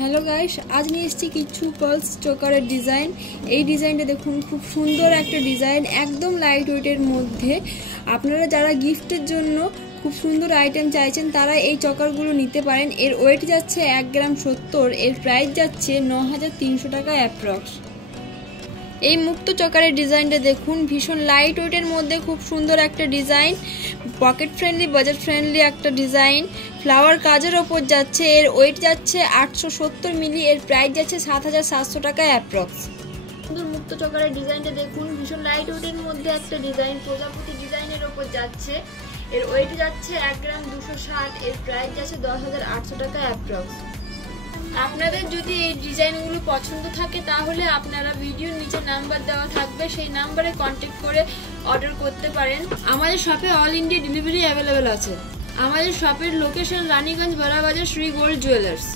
Hello guys, আজ নিয়ে এসেছি কিছু পার্লস চোকারের ডিজাইন। এই ডিজাইনটা দেখুন, খুব সুন্দর একটা ডিজাইন, একদম লাইট ওয়েটের মধ্যে। আপনারা যারা গিফটের জন্য খুব সুন্দর আইটেম চাইছেন তারা এই চকারগুলো নিতে পারেন। এর ওয়েট যাচ্ছে 1 গ্রাম 70, এর প্রাইস যাচ্ছে 9300 টাকা অ্যাপ্রক্স। এই মুক্ত চকারের ডিজাইনটা দেখুন, ভীষণ লাইট ওয়েটের মধ্যে খুব সুন্দর একটা design, pocket friendly, budget friendly একটা ডিজাইন। ফ্লাওয়ার কাজের ওপর যাচ্ছে, এর ওয়েট যাচ্ছে 870 মিলি, এর প্রাইস যাচ্ছে 7700 টাকা অ্যাপ্রক্স। সুন্দর মুক্ত চকারের ডিজাইনটা দেখুন, ভীষণ লাইট ওয়েটের মধ্যে একটা ডিজাইন, প্রজাপতি ডিজাইনের ওপর যাচ্ছে, এর ওয়েট যাচ্ছে 1 গ্রাম 260, এর প্রাইস যাচ্ছে 10800 টাকা অ্যাপ্রক্স। আপনাদের যদি এই ডিজাইনগুলো পছন্দ থাকে তাহলে আপনারা ভিডিওর নিচে নাম্বার দেওয়া থাকবে, সেই নাম্বারে কন্ট্যাক্ট করে অর্ডার করতে পারেন। আমাদের শপে অল ইন্ডিয়া ডেলিভারি অ্যাভেলেবেল আছে। আমাদের শপের location Raniganj, Barabazar, Shri gold jewellers.